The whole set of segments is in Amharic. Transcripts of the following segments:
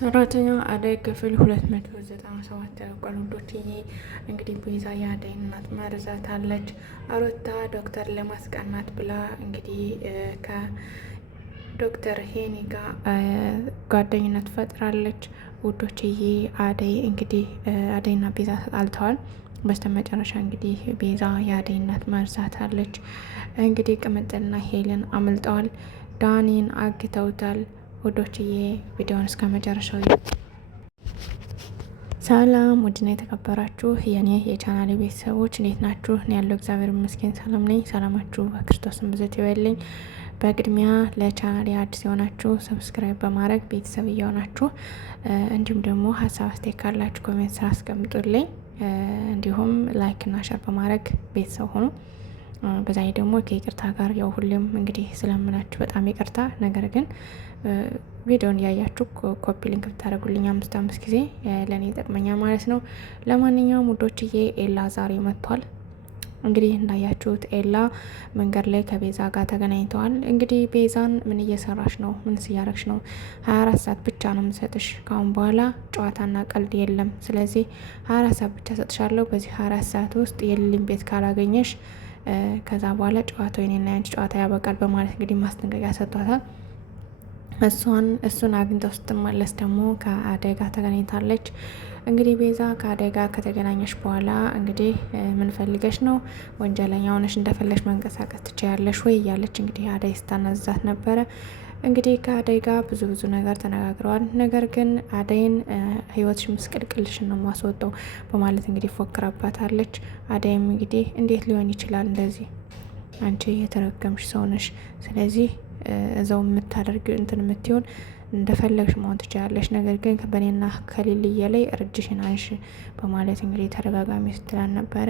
ሰራተኛዋ አደይ ክፍል 297 ተለቋል። ውዶችዬ እንግዲህ ቤዛ የአደይ እናት መርዛታለች። ሩታ ዶክተር ለማስቀናት ብላ እንግዲህ ከዶክተር ሄኒ ጋር ጓደኝነት ፈጥራለች። ውዶችዬ አደይ እንግዲህ አደይና ቤዛ ተጣልተዋል። በስተመጨረሻ እንግዲህ ቤዛ የአደይ እናት መርዛታለች። እንግዲህ ቅምጥልና ሄለን አምልጠዋል። ዳኒን አግተውታል። ውዶችዬ ቪዲዮውን እስከ መጨረሻው ሰላም ውድና የተከበራችሁ የኔ የቻናሌ ቤተሰቦች እንዴት ናችሁ? እኔ ያለው እግዚአብሔር ይመስገን ሰላም ነኝ። ሰላማችሁ በክርስቶስም ብዛት ይበልኝ። በቅድሚያ ለቻናሌ አዲስ የሆናችሁ ሰብስክራይብ በማድረግ ቤተሰብ እየሆናችሁ እንዲሁም ደግሞ ሀሳብ አስተያየት ካላችሁ ኮሜንት ስራ አስቀምጡልኝ። እንዲሁም ላይክ እና ሸር በማድረግ ቤተሰብ ሆኑ። በዛ ደግሞ ከይቅርታ ጋር ያው ሁሌም እንግዲህ ስለምላችሁ በጣም ይቅርታ። ነገር ግን ቪዲዮን እያያችሁ ኮፒ ሊንክ ብታደርጉልኝ 5 ጊዜ ለእኔ ይጠቅመኛል ማለት ነው። ለማንኛውም ውዶችዬ ኤላ ዛሬ መጥቷል። እንግዲህ እንዳያችሁት ኤላ መንገድ ላይ ከቤዛ ጋር ተገናኝተዋል። እንግዲህ ቤዛን ምን እየሰራሽ ነው? ምንስ እያረግሽ ነው? 24 ሰዓት ብቻ ነው የምሰጥሽ። ካሁን በኋላ ጨዋታና ቀልድ የለም። ስለዚህ 24 ሰዓት ብቻ ሰጥሻለሁ። በዚህ 24 ሰዓት ውስጥ የሊሊን ቤት ካላገኘሽ ከዛ በኋላ ጨዋታው የኔና ያንቺ ጨዋታ ያበቃል በማለት እንግዲህ ማስጠንቀቂያ ሰጥቷታል። እሱን አግኝተው ስትመለስ ደግሞ ከአደይ ጋር ተገናኝታለች። እንግዲህ ቤዛ ከአደይ ጋር ከተገናኘች በኋላ እንግዲህ ምን ፈልገሽ ነው? ወንጀለኛ ሆነሽ እንደፈለሽ መንቀሳቀስ ትችያለሽ ወይ እያለች እንግዲህ አደይ ስታናዛት ነበረ። እንግዲህ ከአደይ ጋር ብዙ ነገር ተነጋግረዋል። ነገር ግን አደይን ህይወትሽ ምስቅልቅልሽን ነው ማስወጣው በማለት እንግዲህ ፎክራባታለች። አደይም እንግዲህ እንዴት ሊሆን ይችላል እንደዚህ? አንቺ የተረገምሽ ሰው ነሽ። ስለዚህ እዛው የምታደርግ እንትን የምትሆን እንደፈለግሽ መሆን ትችላለሽ። ነገር ግን በእኔና ከሊልዬ ላይ እርጅሽን አንሽ በማለት እንግዲህ ተደጋጋሚ ስትላን ነበረ።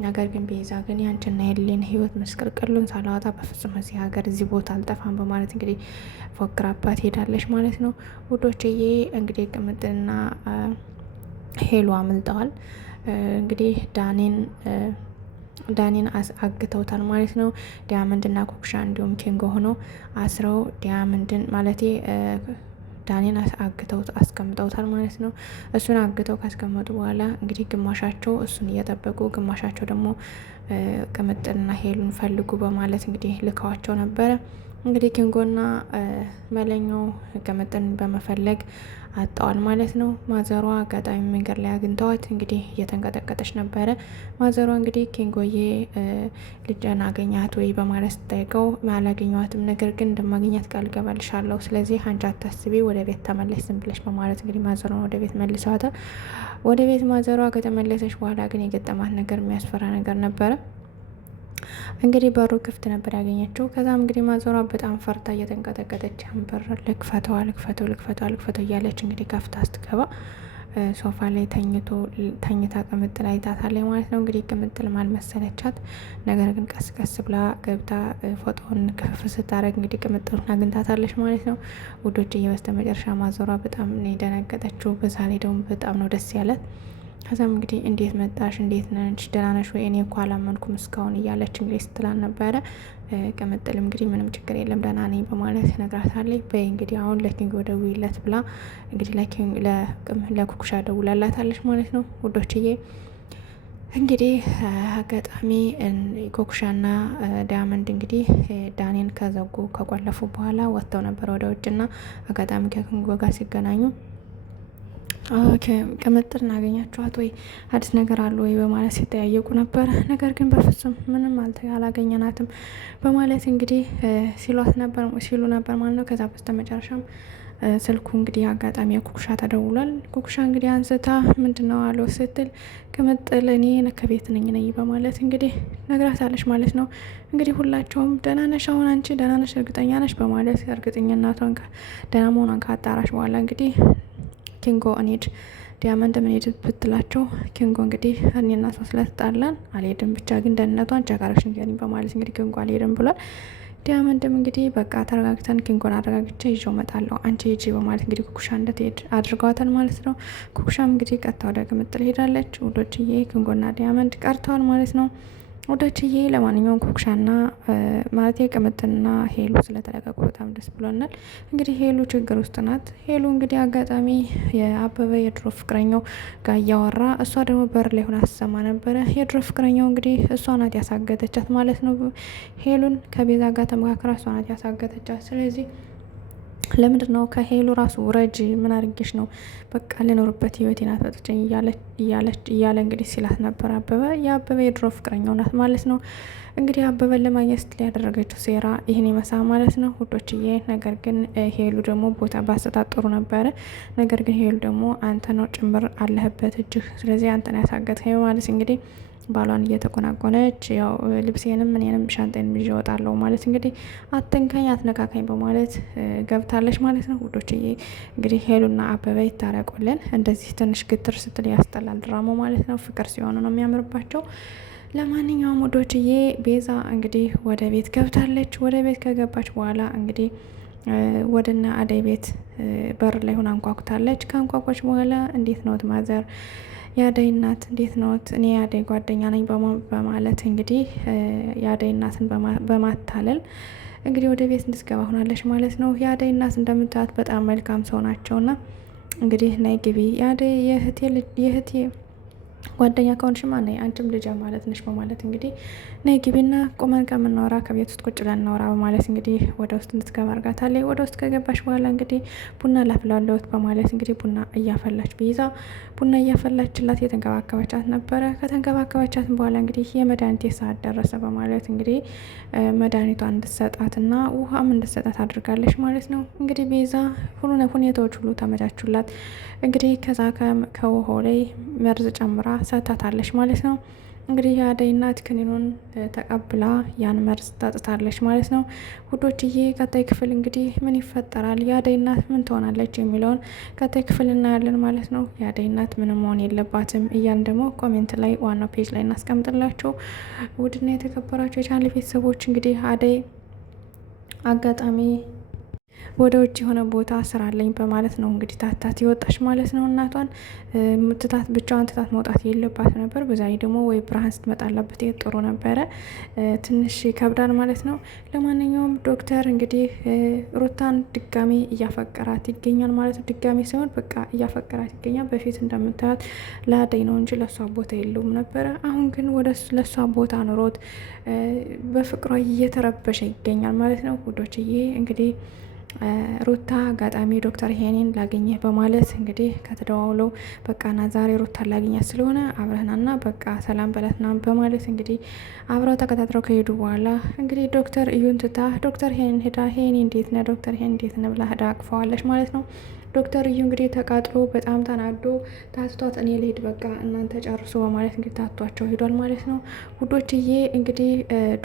ነገር ግን ቤዛ ግን ያንቺና የሌን ህይወት መስቀልቀሉን ሳላወጣ በፍጹም እዚህ ሀገር እዚህ ቦታ አልጠፋም በማለት እንግዲህ ፎክራባት ሄዳለች ማለት ነው። ውዶችዬ እንግዲህ ቅምጥልና ሄሉ አምልጠዋል። እንግዲህ ዳኒን አግተውታል ማለት ነው። ዲያመንድና ኮክሻ እንዲሁም ኪንጎ ሆነው አስረው ዲያመንድን ማለቴ ዳኒን አግተው አስቀምጠውታል ማለት ነው። እሱን አግተው ካስቀመጡ በኋላ እንግዲህ ግማሻቸው እሱን እየጠበቁ ግማሻቸው ደግሞ ቅምጥልና ሄሉን ፈልጉ በማለት እንግዲህ ልከዋቸው ነበረ። እንግዲህ ኪንጎና መለኛው ቅምጥን በመፈለግ አጣዋል ማለት ነው። ማዘሯ አጋጣሚ መንገድ ላይ አግኝተዋት እንግዲህ እየተንቀጠቀጠች ነበረ። ማዘሯ እንግዲህ ኪንጎዬ ልጅን አገኛት ወይ በማለት ስጠይቀው አላገኘዋትም፣ ነገር ግን እንደማገኛት ቃል ገባልሻለሁ፣ ስለዚህ አንቺ አታስቢ፣ ወደ ቤት ተመለስ ዝም ብለሽ በማለት እንግዲህ ማዘሯን ወደ ቤት መልሰዋታል። ወደ ቤት ማዘሯ ከተመለሰች በኋላ ግን የገጠማት ነገር የሚያስፈራ ነገር ነበረ። እንግዲህ በሩ ክፍት ነበር ያገኘችው። ከዛም እንግዲህ ማዘሯ በጣም ፈርታ እየተንቀጠቀጠች በር ልክፈተው እያለች እንግዲህ ከፍታ ስትገባ ሶፋ ላይ ተኝታ ቅምጥል አይታታለች ማለት ነው። እንግዲህ ቅምጥል አልመሰለቻት፣ ነገር ግን ቀስ ብላ ገብታ ፎቶውን ክፍፍ ስታደርግ እንግዲህ ቅምጥሉን አግኝታታለች ማለት ነው። ውዶች በስተ መጨረሻ ማዘሯ በጣም ነው የደነገጠችው። በዛ ላይ ደግሞ በጣም ነው ደስ ያለት። ከዛም እንግዲህ እንዴት መጣሽ? እንዴት ነሽ? ደህና ነሽ ወይ? እኔ እኮ አላመንኩም እስካሁን እያለች እንግዲህ ስትላን ነበረ። ቅምጥልም እንግዲህ ምንም ችግር የለም ደህና ነኝ በማለት ነግራታለች። በይ እንግዲህ አሁን ለኪንጎ ደውይለት ብላ እንግዲህ ለኩኩሻ ደውላላታለች ማለት ነው። ውዶችዬ እንግዲህ አጋጣሚ ኩኩሻና ዳያመንድ እንግዲህ ዳኔን ከቆለፉ በኋላ ወጥተው ነበር ወደ ውጭና አጋጣሚ ከኪንጎ ጋር ሲገናኙ ቅምጥል እናገኛችኋት ወይ አዲስ ነገር አለ ወይ በማለት ሲጠያየቁ ነበር። ነገር ግን በፍጹም ምንም አላገኘናትም በማለት እንግዲህ ሲሉ ነበር ማለት ነው። ከዛ በስተመጨረሻም ስልኩ እንግዲህ አጋጣሚ የኩኩሻ ተደውሏል። ኩኩሻ እንግዲህ አንስታ ምንድነው አለው ስትል ቅምጥል እኔ ከቤት ነኝ በማለት እንግዲህ ነግራታለች ማለት ነው። እንግዲህ ሁላቸውም ደህና ነሽ? አሁን አንቺ ደህና ነሽ? እርግጠኛ ነሽ? በማለት እርግጠኛነቷን ደህና መሆኗን ካጣራች በኋላ እንግዲህ ኪንጎ እንሂድ ዲያመንድ እንሂድ ብትላቸው ኪንጎ እንግዲህ እኔና እሷ ስለተጣላን አልሄድም፣ ብቻ ግን ደህንነቷን ቸካረሽ ንገሪኝ በማለት እንግዲህ ኪንጎ አልሄድም ብሏል። ዲያመንድም እንግዲህ በቃ ተረጋግተን ኪንጎን አረጋግቼ ይዤው እመጣለሁ አንቺ ሂጂ በማለት እንግዲህ ኩኩሻ እንድትሄድ አድርገዋታል ማለት ነው። ኩኩሻም እንግዲህ ቀጥታ ወደ ቅምጥል ሄዳለች። ውዶችዬ ኪንጎና ዲያመንድ ቀርተዋል ማለት ነው። ወዳችዬ ለማንኛውም ኩክሻና ማለት ቅምጥና ሄሉ ስለተለቀቁ በጣም ደስ ብሎናል። እንግዲህ ሄሉ ችግር ውስጥ ናት። ሄሉ እንግዲህ አጋጣሚ የአበበ የድሮ ፍቅረኛው ጋር እያወራ እሷ ደግሞ በር ላይ ሆና ስትሰማ ነበረ። የድሮ ፍቅረኛው እንግዲህ እሷ ናት ያሳገተቻት ማለት ነው። ሄሉን ከቤዛ ጋር ተመካከራ እሷ ናት ያሳገተቻት። ስለዚህ ለምንድን ነው ከሄሉ ራሱ ውረጅ፣ ምን አድርጌሽ ነው? በቃ ልኖርበት ህይወቴን አትበጥጨኝ እያለ እንግዲህ ሲላት ነበር አበበ። የአበበ የድሮ ፍቅረኛው ናት ማለት ነው። እንግዲህ አበበን ለማግኘት ስትል ያደረገችው ሴራ ይህን ይመሳ ማለት ነው ውዶችዬ። ነገር ግን ሄሉ ደግሞ ቦታ ባሰጣጠሩ ነበረ። ነገር ግን ሄሉ ደግሞ አንተ ነው ጭምር አለህበት እጅህ፣ ስለዚህ አንተ ነው ያሳገትከኝ ማለት እንግዲህ ባሏን እየተቆናቆነች ያው ልብሴንም እኔንም ሻንጤን ይዤ እወጣለሁ ማለት እንግዲህ አትንካኝ አትነካካኝ በማለት ገብታለች ማለት ነው ውዶችዬ። እንግዲህ ሄሉና አበበ ይታረቁልን። እንደዚህ ትንሽ ግትር ስትል ያስጠላል ድራማው ማለት ነው። ፍቅር ሲሆኑ ነው የሚያምርባቸው። ለማንኛውም ውዶችዬ ቤዛ እንግዲህ ወደ ቤት ገብታለች። ወደ ቤት ከገባች በኋላ እንግዲህ ወደና አደይ ቤት በር ላይ ሆና አንኳኩታለች። ከአንኳኳች በኋላ እንዴት ነዎት ማዘር፣ የአደይ እናት እንዴት ነዎት? እኔ የአደይ ጓደኛ ነኝ በማለት እንግዲህ የአደይ እናትን በማታለል እንግዲህ ወደ ቤት እንድትገባ ሆናለች ማለት ነው። የአደይ እናት እንደምታዩት በጣም መልካም ሰው ናቸውና እንግዲህ ነይ ግቢ የአደይ የእህቴ ጓደኛ ከሆንሽማ ነይ አንቺም ልጃ ማለት ነሽ በማለት እንግዲህ ነይ ግቢና ቁመን ከምናወራ ከቤት ውስጥ ቁጭ ብለን እናወራ በማለት እንግዲህ ወደ ውስጥ እንድትገባ አርጋታለች። ወደ ውስጥ ከገባሽ በኋላ እንግዲህ ቡና ላፍላለሁት በማለት እንግዲህ ቡና እያፈላች ቢይዛ ቡና እያፈላችላት የተንከባከበቻት ነበረ። ከተንከባከበቻትን በኋላ እንግዲህ የመድኃኒት ሰዓት ደረሰ በማለት እንግዲህ መድኃኒቷን እንድትሰጣትና ውሃም እንድትሰጣት አድርጋለች ማለት ነው። እንግዲህ ቤዛ ሁኔታዎች ሁሉ ተመቻቹላት። እንግዲህ ከዛ ከውሃው ላይ መርዝ ጨምራ ሰታታለች ማለት ነው። እንግዲህ የአደይ እናት ክኒኑን ተቀብላ ያን መርዝ ታጥታለች ማለት ነው። ውዶችዬ ቀጣይ ክፍል እንግዲህ ምን ይፈጠራል፣ የአደይ እናት ምን ትሆናለች የሚለውን ቀጣይ ክፍል እናያለን ማለት ነው። የአደይ እናት ምንም መሆን የለባትም እያልን ደግሞ ኮሜንት ላይ ዋናው ፔጅ ላይ እናስቀምጥላቸው። ውድና የተከበራቸው የቻናል ቤተሰቦች እንግዲህ አደይ አጋጣሚ ወደ ውጭ የሆነ ቦታ ስራ አለኝ በማለት ነው እንግዲህ ታታት ይወጣች ማለት ነው። እናቷን ብቻዋን ትታት መውጣት የለባት ነበር። በዛ ደግሞ ወይ ብርሃን ስትመጣላበት ጥሩ ነበረ። ትንሽ ይከብዳል ማለት ነው። ለማንኛውም ዶክተር እንግዲህ ሩታን ድጋሚ እያፈቀራት ይገኛል ማለት ነው። ድጋሚ ሳይሆን በቃ እያፈቀራት ይገኛል። በፊት እንደምታዩት ለአደይ ነው እንጂ ለእሷ ቦታ የለውም ነበረ። አሁን ግን ወደ ለእሷ ቦታ ኑሮት በፍቅሯ እየተረበሸ ይገኛል ማለት ነው ውዶችዬ። እንግዲህ ሩታ አጋጣሚ ዶክተር ሄኔን ላገኘህ በማለት እንግዲህ ከተደዋውለው በቃና ዛሬ ሩታ ላገኛት ስለሆነ አብረህናና በቃ ሰላም በላትና በማለት እንግዲህ አብረው ተከታትረው ከሄዱ በኋላ እንግዲህ ዶክተር እዩን ትታ ዶክተር ሄኔን ሄዳ ሄኔ እንዴት ነ ዶክተር ሄን እንዴት ነ ብላ ሄዳ አቅፈዋለች ማለት ነው። ዶክተር እዩ እንግዲህ ተቃጥሎ በጣም ተናዶ ታትቷት እኔ ልሄድ በቃ እናንተ ጨርሱ በማለት እንግዲህ ታቷቸው ሄዷል ማለት ነው ውዶችዬ። እንግዲህ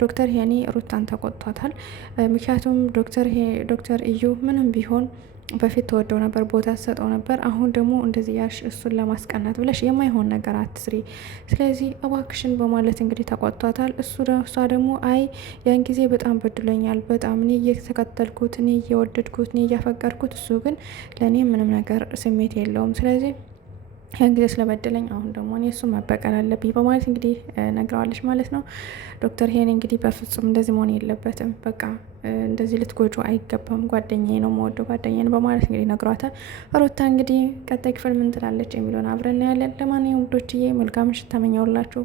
ዶክተር ሄኒ ሩታን ተቆጥቷታል። ምክንያቱም ዶክተር እዩ ምንም ቢሆን በፊት ተወደው ነበር፣ ቦታ ተሰጠው ነበር። አሁን ደግሞ እንደዚህ ያሽ እሱን ለማስቀናት ብለሽ የማይሆን ነገር አትስሪ፣ ስለዚህ እባክሽን በማለት እንግዲህ ተቆጥቷታል። እሷ ደግሞ አይ ያን ጊዜ በጣም በድሎኛል፣ በጣም እኔ እየተከተልኩት፣ እኔ እየወደድኩት፣ እኔ እያፈቀርኩት፣ እሱ ግን ለእኔ ምንም ነገር ስሜት የለውም፣ ስለዚህ ያን ጊዜ ስለበደለኝ አሁን ደግሞ እኔ እሱ መበቀል አለብኝ በማለት እንግዲህ ነግረዋለች ማለት ነው። ዶክተር ሄን እንግዲህ በፍጹም እንደዚህ መሆን የለበትም፣ በቃ እንደዚህ ልትጎጁ አይገባም፣ ጓደኛዬ ነው መወደው ጓደኛዬ ነው በማለት እንግዲህ ነግሯታል። ሩታ እንግዲህ ቀጣይ ክፍል ምን ትላለች የሚለውን አብረን እናያለን። ለማንኛውም ውዶችዬ መልካም ምሽት ተመኘውላችሁ።